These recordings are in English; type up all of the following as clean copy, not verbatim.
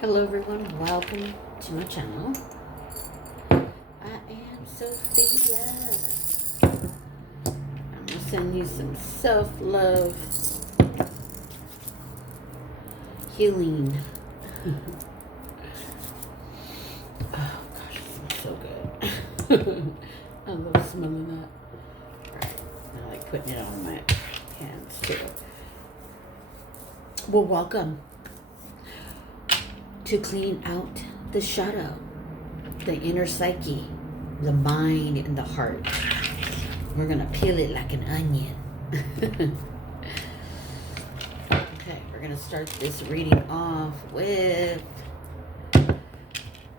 Hello everyone, welcome to my channel. I am Sophia. I'm gonna send you some self-love healing. Oh gosh, it smells so good. I love smelling that. Alright, I like putting it on my hands too. Well, welcome to clean out the shadow, the inner psyche, the mind, and the heart. We're going to peel it like an onion. Okay, we're going to start this reading off with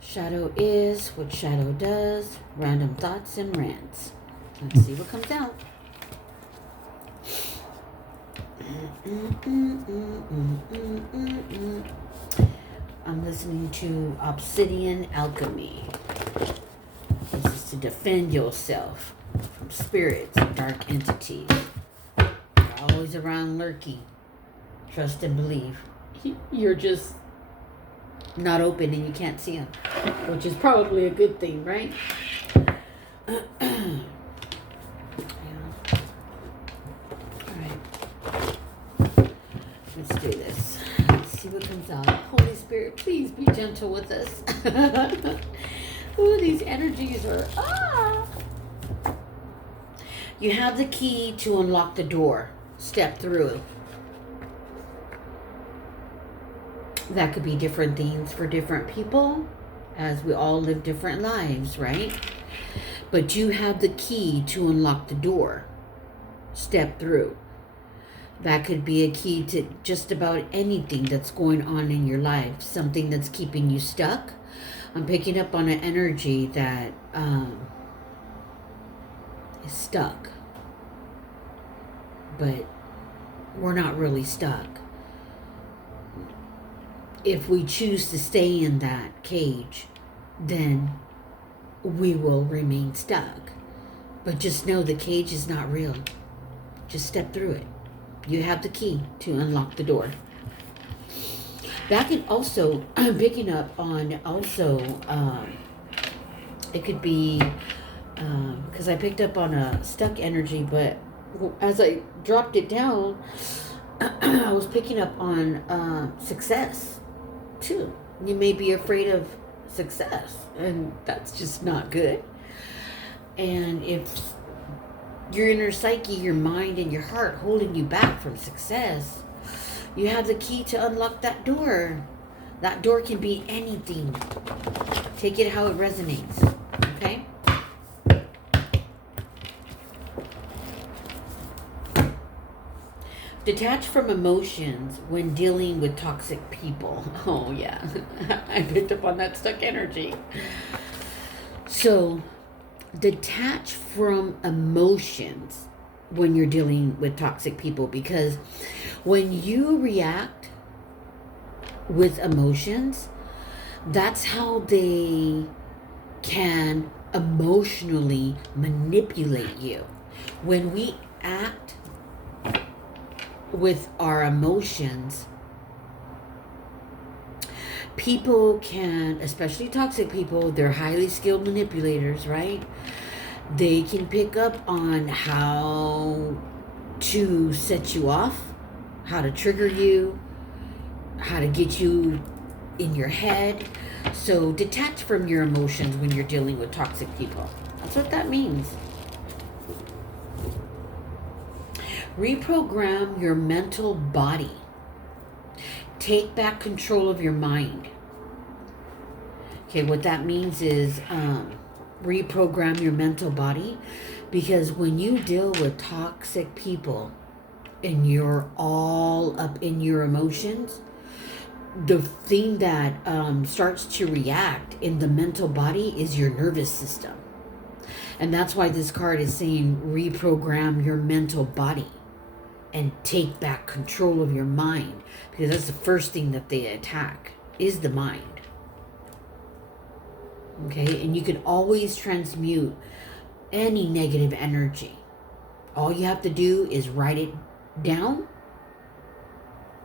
shadow is, what shadow does, random thoughts and rants. Let's see what comes out. I'm listening to Obsidian Alchemy. This is to defend yourself from spirits and dark entities. They're always around lurking. Trust and believe. You're just not open and you can't see them, which is probably a good thing, right? Yeah. All right. Let's do this. Let's see what comes out. Holy Spirit, please be gentle with us. Ooh, these energies are You have the key to unlock the door. Step through. That could be different things for different people, as we all live different lives, right? But you have the key to unlock the door. Step through. That could be a key to just about anything that's going on in your life. Something that's keeping you stuck. I'm picking up on an energy that is stuck. But we're not really stuck. If we choose to stay in that cage, then we will remain stuck. But just know the cage is not real. Just step through it. You have the key to unlock the door. That can also, I'm picking up on also, it could be, because I picked up on a stuck energy, but as I dropped it down, I was picking up on success too. You may be afraid of success, and that's just not good. And if your inner psyche, your mind, and your heart holding you back from success, you have the key to unlock that door. That door can be anything. Take it how it resonates. Okay? Detach from emotions when dealing with toxic people. Oh, yeah. I picked up on that stuck energy. So, detach from emotions when you're dealing with toxic people, because when you react with emotions, that's how they can emotionally manipulate you. When we act with our emotions, people can, especially toxic people, they're highly skilled manipulators, right? They can pick up on how to set you off, how to trigger you, how to get you in your head. So detach from your emotions when you're dealing with toxic people. That's what that means. Reprogram your mental body. Take back control of your mind. Okay, what that means is reprogram your mental body, because when you deal with toxic people and you're all up in your emotions, the thing that starts to react in the mental body is your nervous system. And that's why this card is saying reprogram your mental body and take back control of your mind, because that's the first thing that they attack is the mind. Okay, and you can always transmute any negative energy. All you have to do is write it down,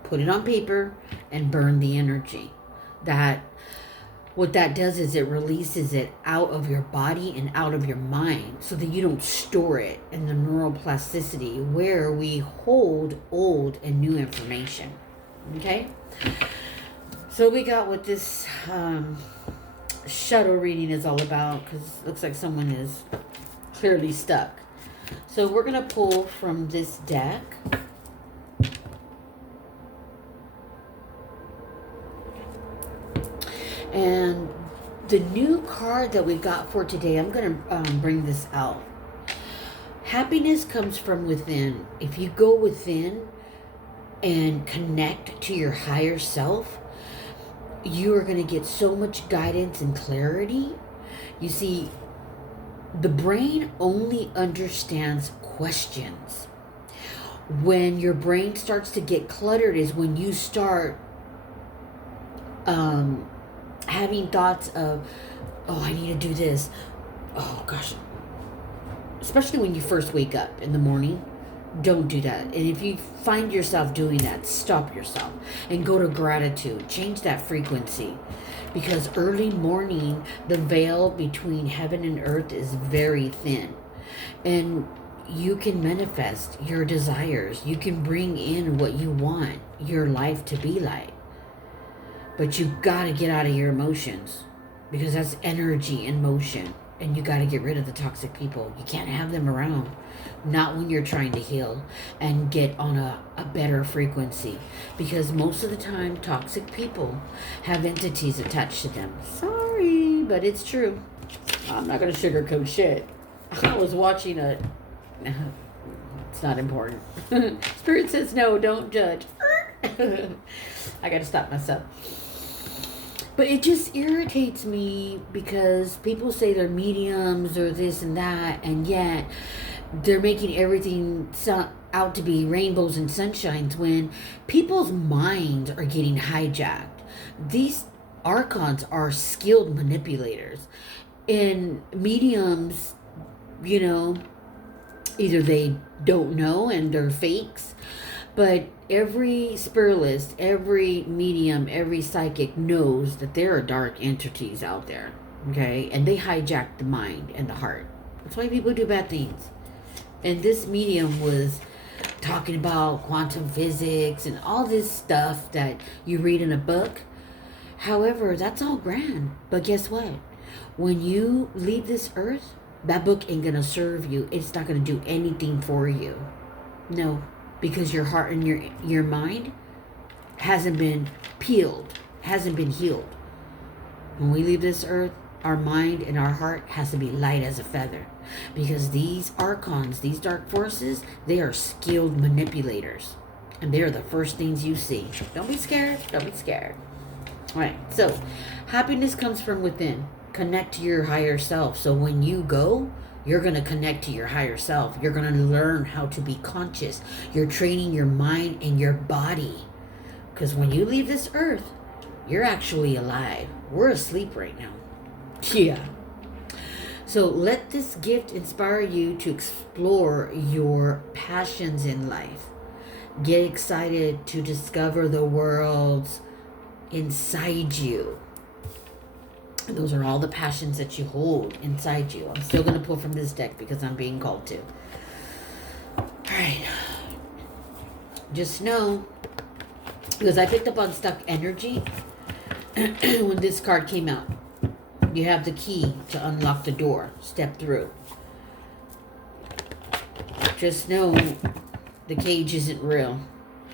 put it on paper, and burn the energy. That what that does is it releases it out of your body and out of your mind so that you don't store it in the neuroplasticity where we hold old and new information. Okay? So we got what this shuttle reading is all about, because it looks like someone is clearly stuck. So we're going to pull from this deck. And the new card that we got for today, I'm going to bring this out. Happiness comes from within. If you go within and connect to your higher self, you are going to get so much guidance and clarity. You see, the brain only understands questions. When your brain starts to get cluttered is when you start having thoughts of, oh, I need to do this. Oh, gosh. Especially when you first wake up in the morning. Don't do that. And if you find yourself doing that, stop yourself and go to gratitude. Change that frequency. Because early morning, the veil between heaven and earth is very thin. And you can manifest your desires. You can bring in what you want your life to be like. But you got to get out of your emotions, because that's energy in motion. And you got to get rid of the toxic people. You can't have them around. Not when you're trying to heal and get on a better frequency. Because most of the time, toxic people have entities attached to them. Sorry, but it's true. I'm not going to sugarcoat shit. I was watching a... It's not important. Spirit says no, don't judge. I got to stop myself. But it just irritates me because people say they're mediums or this and that, and yet they're making everything out to be rainbows and sunshines when people's minds are getting hijacked. These archons are skilled manipulators. And mediums, you know, either they don't know and they're fakes, but every spiritualist, every medium, every psychic knows that there are dark entities out there, okay? And they hijack the mind and the heart. That's why people do bad things. And this medium was talking about quantum physics and all this stuff that you read in a book. However, that's all grand. But guess what? When you leave this earth, that book ain't going to serve you. It's not going to do anything for you. No. Because your heart and your mind hasn't been peeled, hasn't been healed. When we leave this earth, our mind and our heart has to be light as a feather. Because these archons, these dark forces, they are skilled manipulators. And they're the first things you see. Don't be scared. Don't be scared. All right. So, happiness comes from within. Connect to your higher self. So when you go, you're going to connect to your higher self. You're going to learn how to be conscious. You're training your mind and your body. Because when you leave this earth, you're actually alive. We're asleep right now. Yeah. So let this gift inspire you to explore your passions in life. Get excited to discover the worlds inside you. Those are all the passions that you hold inside you. I'm still going to pull from this deck because I'm being called to. All right. Just know, because I picked up on stuck energy when this card came out. You have the key to unlock the door. Step through. Just know the cage isn't real.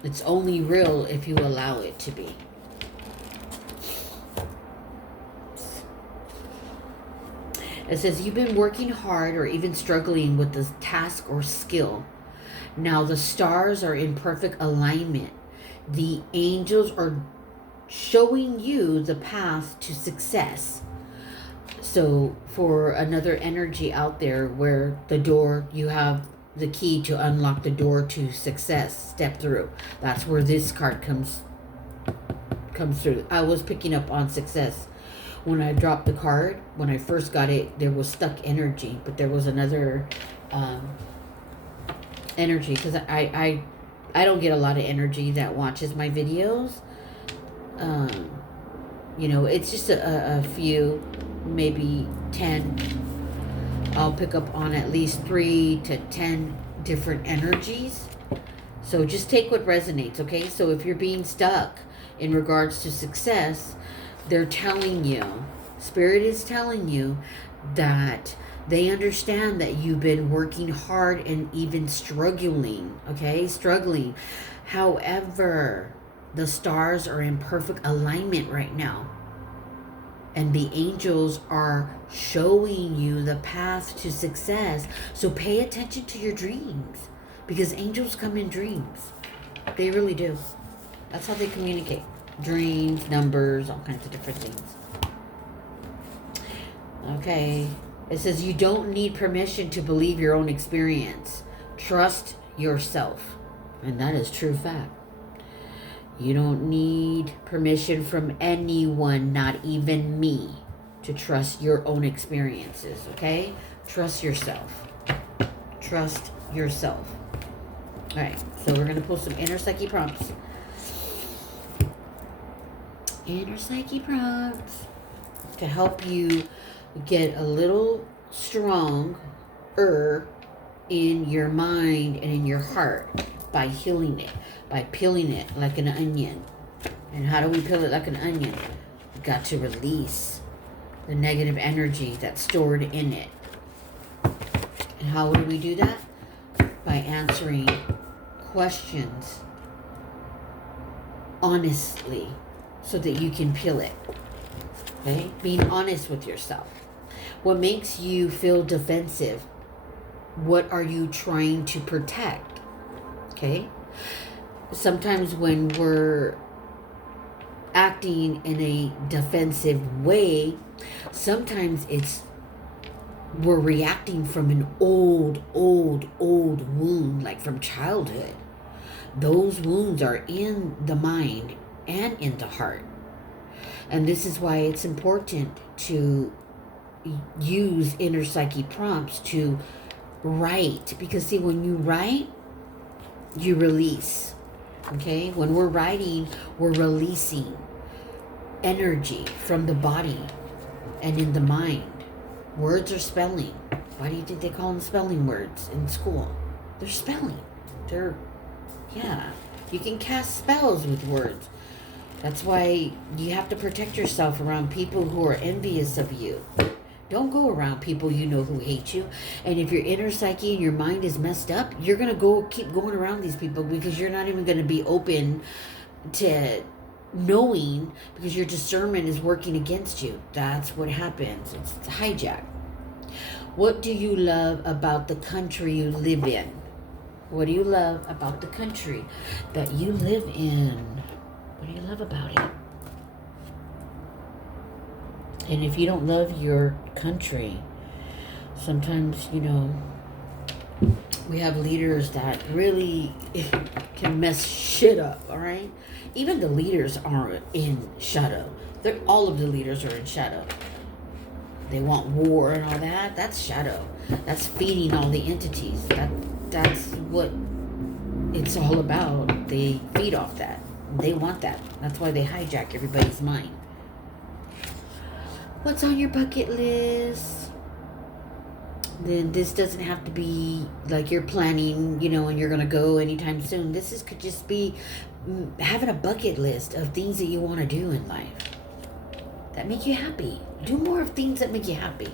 It's only real if you allow it to be. It says you've been working hard or even struggling with this task or skill. Now the stars are in perfect alignment. The angels are showing you the path to success. So for another energy out there where the door, you have the key to unlock the door to success, step through. That's where this card comes through. I was picking up on success. When I dropped the card, when I first got it, there was stuck energy, but there was another energy, because I don't get a lot of energy that watches my videos. It's just a few, maybe 10. I'll pick up on at least 3 to 10 different energies. So just take what resonates, okay? So if you're being stuck in regards to success, they're telling you, Spirit is telling you that they understand that you've been working hard and even struggling, okay? Struggling. However, the stars are in perfect alignment right now. And the angels are showing you the path to success. So pay attention to your dreams, because angels come in dreams. They really do. That's how they communicate. Dreams, numbers, all kinds of different things. Okay. It says you don't need permission to believe your own experience. Trust yourself. And that is true fact. You don't need permission from anyone, not even me, to trust your own experiences, okay? Trust yourself. Trust yourself. All right, so we're going to pull some inner psyche prompts. Inner psyche prompts to help you get a little stronger in your mind and in your heart by healing it, by peeling it like an onion. And how do we peel it like an onion? We got to release the negative energy that's stored in it. And how do we do that? By answering questions honestly so that you can peel it. Okay? Being honest with yourself. What makes you feel defensive? What are you trying to protect? Okay? Sometimes when we're acting in a defensive way, sometimes we're reacting from an old wound, like from childhood. Those wounds are in the mind and in the heart. And this is why it's important to use inner psyche prompts to write. Because see, when you write, you release. Okay? When we're writing, we're releasing energy from the body and in the mind. Words are spelling. Why do you think they call them spelling words in school? They're spelling. You can cast spells with words. That's why you have to protect yourself around people who are envious of you. Don't go around people you know who hate you. And if your inner psyche and your mind is messed up, you're going to keep going around these people because you're not even going to be open to knowing, because your discernment is working against you. That's what happens. It's a hijack. What do you love about the country you live in? What do you love about the country that you live in? What do you love about it? And if you don't love your country, sometimes, we have leaders that really can mess shit up, all right? Even the leaders are in shadow. All of the leaders are in shadow. They want war and all that. That's shadow. That's feeding all the entities. That's what it's all about. They feed off that. They want that. That's why they hijack everybody's mind. What's on your bucket list? Then this doesn't have to be like you're planning, and you're going to go anytime soon. Could just be having a bucket list of things that you want to do in life that make you happy. Do more of things that make you happy.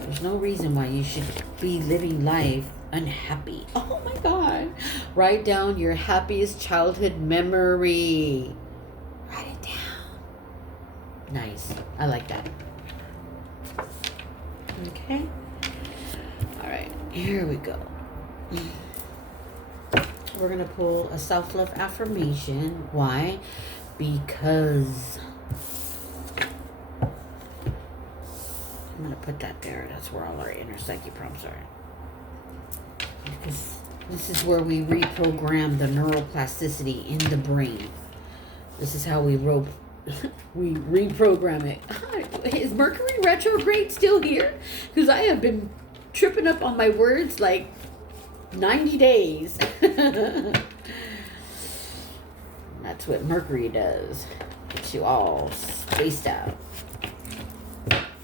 There's no reason why you should be living life unhappy. Oh my God. Write down your happiest childhood memory. Write it down. Nice. I like that. Okay. All right. Here we go. We're going to pull a self-love affirmation. Why? Because I'm going to put that there. That's where all our inner psyche prompts are. Because this is where we reprogram the neuroplasticity in the brain. This is how we reprogram it. Is Mercury retrograde still here? Because I have been tripping up on my words like 90 days. That's what Mercury does. It got you all spaced out.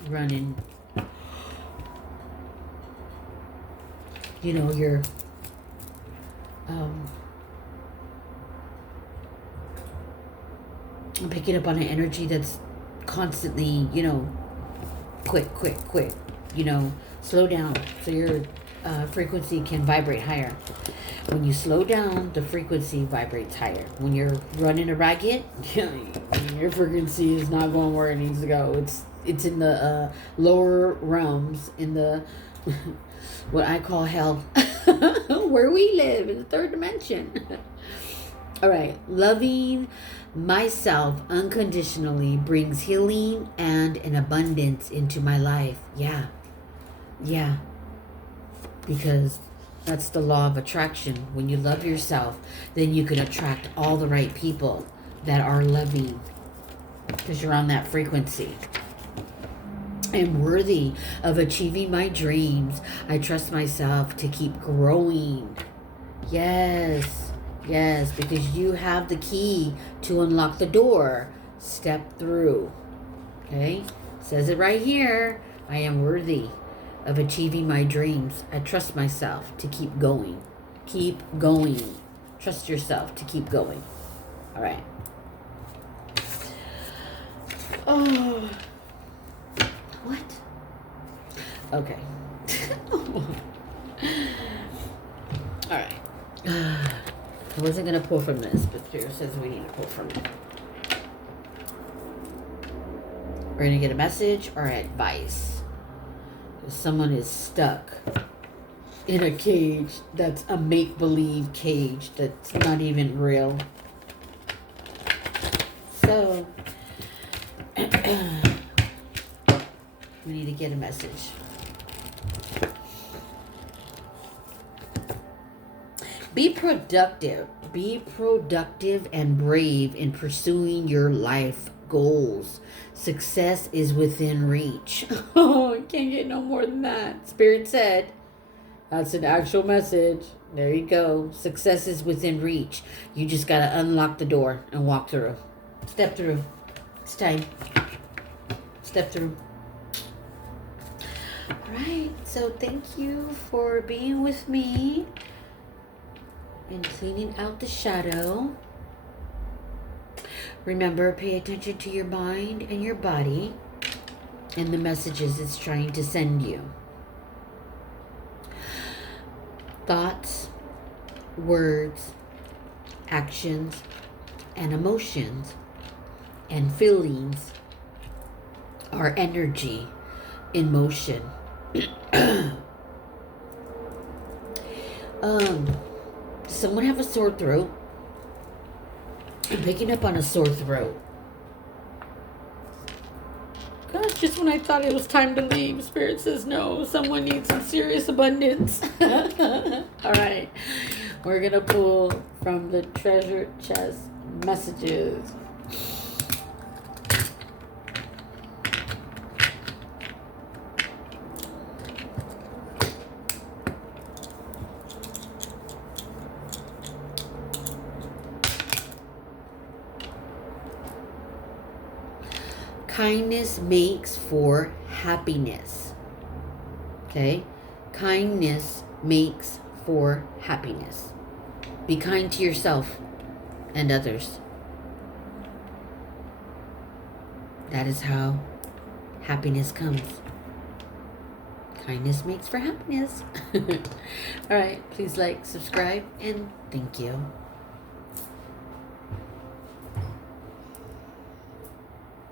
Running. You know, you're I'm picking up on an energy that's constantly, you know, quick, you know, slow down so your frequency can vibrate higher. When you slow down, the frequency vibrates higher. When you're running a racket, your frequency is not going where it needs to go. It's in the lower realms, in the what I call hell, where we live in the third dimension. All right, loving myself unconditionally brings healing and an abundance into my life. Yeah. Because that's the law of attraction. When you love yourself, then you can attract all the right people that are loving, because you're on that frequency. I am worthy of achieving my dreams. I trust myself to keep growing. Yes, because you have the key to unlock the door. Step through. Okay? Says it right here. I am worthy of achieving my dreams. I trust myself to keep going. Keep going. Trust yourself to keep going. All right. Oh. What? Okay. All right. I wasn't going to pull from this, but Spirit says we need to pull from it. We're going to get a message or advice. Someone is stuck in a cage that's a make-believe cage that's not even real. So, we need to get a message. Be productive. Be productive and brave in pursuing your life goals. Success is within reach. Oh, I can't get no more than that. Spirit said. That's an actual message. There you go. Success is within reach. You just got to unlock the door and walk through. Step through. It's time. Step through. All right. So thank you for being with me and cleaning out the shadow. Remember, pay attention to your mind and your body and the messages it's trying to send you. Thoughts, words, actions, and emotions and feelings are energy in motion. Does someone have a sore throat? I'm picking up on a sore throat. Gosh, just when I thought it was time to leave, Spirit says no. Someone needs some serious abundance. All right. We're going to pull from the treasure chest messages. Kindness makes for happiness. Okay? Kindness makes for happiness. Be kind to yourself and others. That is how happiness comes. Kindness makes for happiness. All right. Please like, subscribe, and thank you.